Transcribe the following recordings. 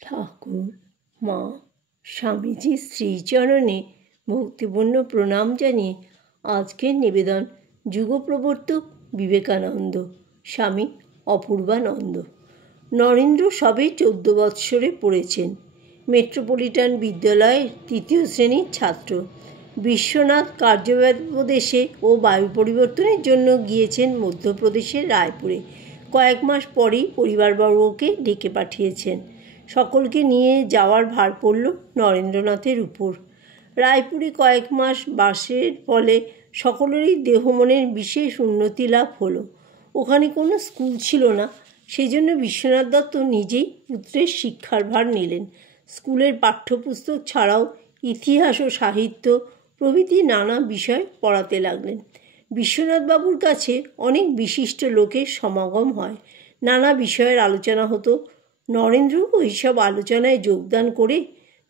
ঠাকুর মা স্বামীজির শ্রীচরণে ভক্তিপূর্ণ প্রণাম জানিয়ে আজকের নিবেদন যুগপ্রবর্তক বিবেকানন্দ স্বামী অপূর্বানন্দ। নরেন্দ্র সবে 14 বৎসরে পড়েছেন। মেট্রোপলিটন বিদ্যালয়ের 3য় শ্রেণীর ছাত্র। বিশ্বনাথ কার্যব্যপদেশে ও বায়ু পরিবর্তনের জন্য গিয়েছেন মধ্যপ্রদেশের রায়পুরে। কয়েক মাস পরেই পরিবারবর্গকে ডেকে পাঠিয়েছেন। সকলকে নিয়ে যাওয়ার ভার পড়ল নরেন্দ্রনাথের উপর। রায়পুরে কয়েক মাস বাসের ফলে সকলেরই দেহ মনের বিশেষ উন্নতি লাভ হলো। ওখানে কোনো স্কুল ছিল না, সেই জন্য বিশ্বনাথ দত্ত নিজেই পুত্রের শিক্ষার ভার নিলেন। স্কুলের পাঠ্যপুস্তক ছাড়াও ইতিহাস ও সাহিত্য প্রভৃতি নানা বিষয় পড়াতে লাগলেন। বিশ্বনাথবাবুর কাছে অনেক বিশিষ্ট লোকের সমাগম হয়, নানা বিষয়ের আলোচনা হতো। নরেন্দ্র ওইসব আলোচনায় যোগদান করে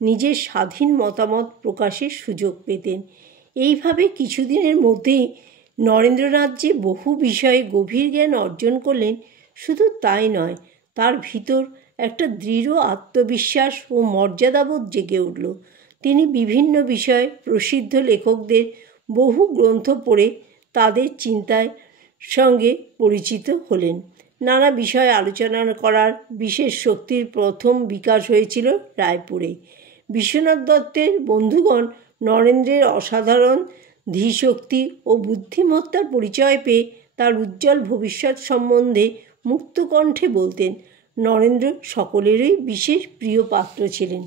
নিজের স্বাধীন মতামত প্রকাশের সুযোগ পেতেন। এইভাবে কিছুদিনের মধ্যেই নরেন্দ্রনাথ যে বহু বিষয়ে গভীর জ্ঞান অর্জন করলেন, শুধু তাই নয়, তার ভিতর একটা দৃঢ় আত্মবিশ্বাস ও মর্যাদাবোধ জেগে উঠল। তিনি বিভিন্ন বিষয়ে প্রসিদ্ধ লেখকদের বহু গ্রন্থ পড়ে তাদের চিন্তার সঙ্গে পরিচিত হলেন। নানা বিষয়ে আলোচনা করার বিশেষ শক্তির প্রথম বিকাশ হয়েছিল রায়পুরে। বিশ্বনাথ দত্তের বন্ধুগণ নরেন্দ্রের অসাধারণ ধীশক্তি ও বুদ্ধিমত্তার পরিচয় পেয়ে তার উজ্জ্বল ভবিষ্যৎ সম্বন্ধে মুক্ত কণ্ঠে বলতেন। নরেন্দ্র সকলেরই বিশেষ প্রিয় পাত্র ছিলেন।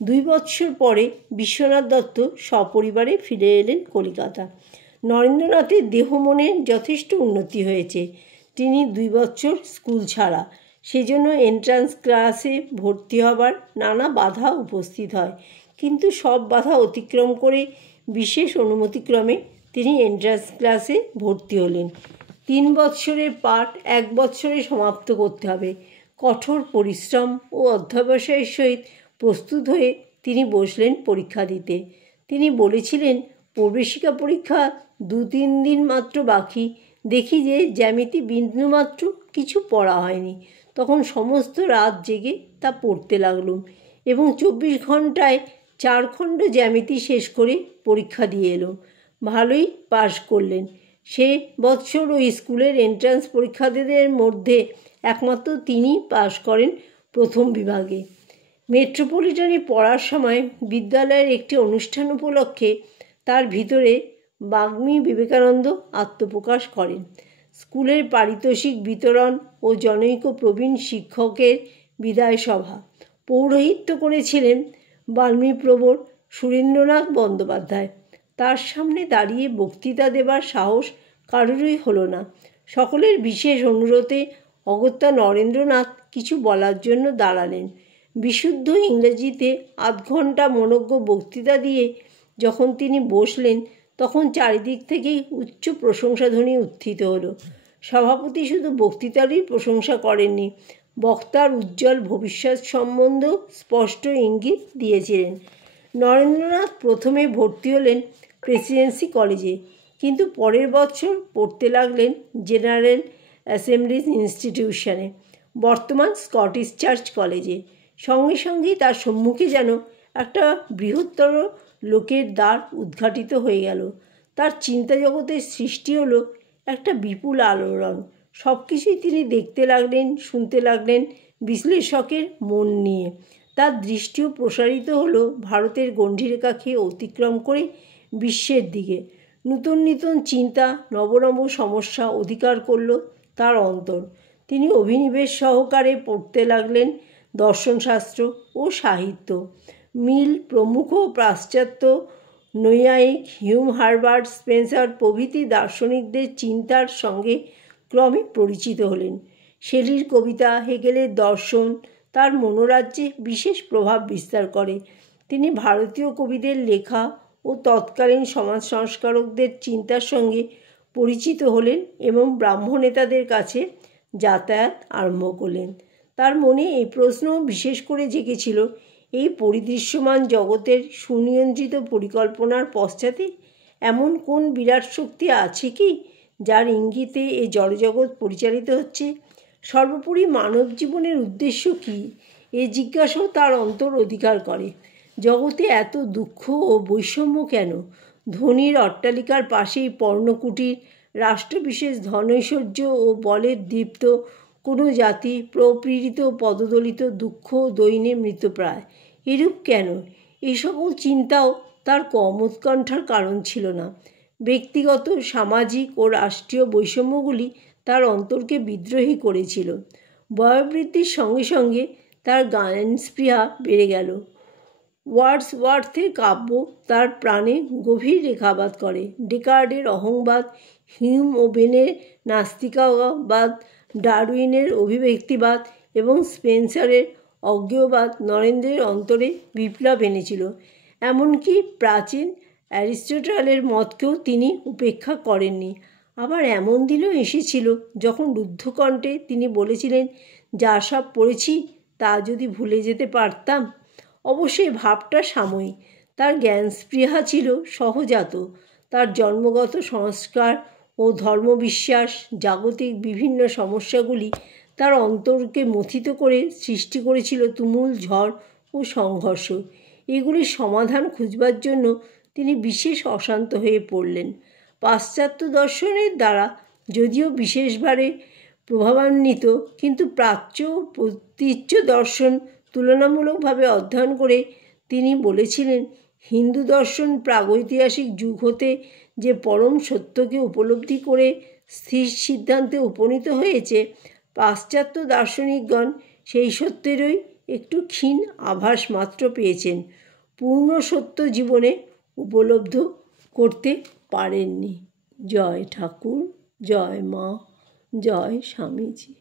2 বৎসর পরে বিশ্বনাথ দত্ত সপরিবারে ফিরে এলেন কলিকাতা। নরেন্দ্রনাথের দেহ মনের যথেষ্ট উন্নতি হয়েছে। তিনি 2 বৎসর স্কুল ছাড়া, সেজন্য এন্ট্রান্স ক্লাসে ভর্তি হবার নানা বাধা উপস্থিত হয়, কিন্তু সব বাধা অতিক্রম করে বিশেষ অনুমতিক্রমে তিনি এন্ট্রান্স ক্লাসে ভর্তি হলেন। 3 বৎসরের পাঠ 1 বৎসরে সমাপ্ত করতে হবে। কঠোর পরিশ্রম ও অধ্যবসায়ের সহিত প্রস্তুত হয়ে তিনি বসলেন পরীক্ষা দিতে। তিনি বলেছিলেন, প্রবেশিকা পরীক্ষা 2-3 দিন মাত্র বাকি, দেখি যে জ্যামিতি বিন্দুমাত্র কিছু পড়া হয়নি। তখন সমস্ত রাত জেগে তা পড়তে লাগলুম এবং 24 ঘন্টায় 4 খণ্ড জ্যামিতি শেষ করে পরীক্ষা দিয়ে এলুম। ভালোই পাশ করলেন। সে বৎসর ওই স্কুলের এন্ট্রান্স পরীক্ষার্থীদের মধ্যে একমাত্র তিনিই পাশ করেন প্রথম বিভাগে। মেট্রোপলিটনে পড়ার সময় বিদ্যালয়ের একটি অনুষ্ঠান উপলক্ষে তার ভিতরে বাগ্মী বিবেকানন্দ আত্মপ্রকাশ করেন। স্কুলের পারিতোষিক বিতরণ ও জনৈক প্রবীণ শিক্ষকের বিদায় সভা পৌরোহিত্য করেছিলেন বাল্মীপ্রবর সুরেন্দ্রনাথ বন্দ্যোপাধ্যায়। তার সামনে দাঁড়িয়ে বক্তৃতা দেবার সাহস কারোরই হলো না। সকলের বিশেষ অনুরোধে অগত্যা নরেন্দ্রনাথ কিছু বলার জন্য দাঁড়ালেন। বিশুদ্ধ ইংরেজিতে 1/2 ঘণ্টা মনোজ্ঞ বক্তৃতা দিয়ে যখন তিনি বসলেন, তখন চারিদিক থেকেই উচ্চ প্রশংসাধ্বনি উত্থিত হলো। সভাপতি শুধু বক্তৃতারই প্রশংসা করেননি, বক্তার উজ্জ্বল ভবিষ্যৎ সম্বন্ধেও স্পষ্ট ইঙ্গিত দিয়েছিলেন। নরেন্দ্রনাথ প্রথমে ভর্তি হলেন প্রেসিডেন্সি কলেজে, কিন্তু পরের বছর পড়তে লাগলেন জেনারেল অ্যাসেম্বলিজ ইনস্টিটিউশনে, বর্তমান স্কটিশ চার্চ কলেজে। সঙ্গে সঙ্গেই তার সম্মুখে যেন একটা বৃহত্তর লোকের দ্বার উদ্ঘাটিত হয়ে গেল। তার চিন্তা জগতের সৃষ্টি হলো একটা বিপুল আলোড়ন। সব কিছুই তিনি দেখতে লাগলেন, শুনতে লাগলেন বিশ্লেষকের মন নিয়ে। তার দৃষ্টিও প্রসারিত হলো ভারতের গণ্ডিরেখাকে অতিক্রম করে বিশ্বের দিকে। নূতন নূতন চিন্তা, নবনব সমস্যা অধিকার করল তার অন্তর। তিনি অভিনিবেশ সহকারে পড়তে লাগলেন দর্শনশাস্ত্র ও সাহিত্য। মিল প্রমুখ পাশ্চাত্য নৈয়ায়িক হিউম, হার্বার্ট, স্পেন্সার প্রভৃতি দার্শনিকদের চিন্তার সঙ্গে ক্রমে পরিচিত হলেন। শেলির কবিতা, হেগেলের দর্শন তার মনোরাজ্যে বিশেষ প্রভাব বিস্তার করে। তিনি ভারতীয় কবিদের লেখা ও তৎকালীন সমাজ সংস্কারকদের চিন্তার সঙ্গে পরিচিত হলেন এবং ব্রাহ্ম নেতাদের কাছে যাতায়াত আরম্ভ করলেন। তার মনে এই প্রশ্ন বিশেষ করে জেগেছিল, এই পরিদৃশ্যমান জগতের সুনিয়ন্ত্রিত পরিকল্পনার পশ্চাতে এমন কোন বিরাট শক্তি আছে কি, যার ইঙ্গিতে এই জড়জগৎ পরিচালিত হচ্ছে? সর্বোপরি মানব জীবনের উদ্দেশ্য কী? এ জিজ্ঞাসাও তার অন্তর অধিকার করে। জগতে এত দুঃখ ও বৈষম্য কেন? ধনীর অট্টালিকার পাশেই পর্ণকুটির, রাষ্ট্রবিশেষ ধনৈশ্বর্য ও বলের দীপ্ত কোনো জাতি প্রপীড়িত পদদলিত দুঃখ দৈন্যে মৃতপ্রায়। এরূপ কেন? এই সকল চিন্তাও তার কম উৎকণ্ঠার কারণ ছিল না। ব্যক্তিগত, সামাজিক ও রাষ্ট্রীয় বৈষম্যগুলি তার অন্তরকে বিদ্রোহী করেছিল। বয়োবৃদ্ধির সঙ্গে সঙ্গে তার জ্ঞানস্পৃহা বেড়ে গেল। ওয়ার্ডসওয়ার্থের কাব্য তার প্রাণে গভীর রেখাপাত করে। ডেকার্ডের অহংবাদ, হিউম ও বেনের নাস্তিকবাদ, ডারউইনের অভিব্যক্তিবাদ এবং স্পেন্সারের অজ্ঞেয়বাদ নরেন্দ্রের অন্তরে বিপ্লব এনেছিল। এমনকি প্রাচীন অ্যারিস্টটলের মতকেও তিনি উপেক্ষা করেননি। আবার এমন দিনও এসেছিল যখন রুদ্ধকণ্ঠে তিনি বলেছিলেন, যা সব পড়েছি তা যদি ভুলে যেতে পারতাম। অবশ্যই ভাবটা সাময়িক। তার জ্ঞানস্পৃহা ছিল সহজাত। তার জন্মগত সংস্কার ও ধর্মবিশ্বাস, জাগতিক বিভিন্ন সমস্যাগুলি তার অন্তরকে মথিত করে সৃষ্টি করেছিল তুমুল ঝড় ও সংঘর্ষ। এগুলির সমাধান খুঁজবার জন্য তিনি বিশেষ অশান্ত হয়ে পড়লেন। পাশ্চাত্য দর্শনের দ্বারা যদিও বিশেষভাবে প্রভাবান্বিত, কিন্তু প্রাচ্য ও প্রতীচ্য দর্শন তুলনামূলকভাবে অধ্যয়ন করে তিনি বলেছিলেন, হিন্দু দর্শন প্রাগৈতিহাসিক যুগ হতে যে পরম সত্যকে উপলব্ধি করে স্থির সিদ্ধান্তে উপনীত হয়েছে, পাশ্চাত্য দার্শনিকগণ সেই সত্যেরই একটু ক্ষীণ আভাস মাত্র পেয়েছেন, পূর্ণ সত্য জীবনে উপলব্ধ করতে পারেননি। জয় ঠাকুর, জয় মা, জয় স্বামীজি।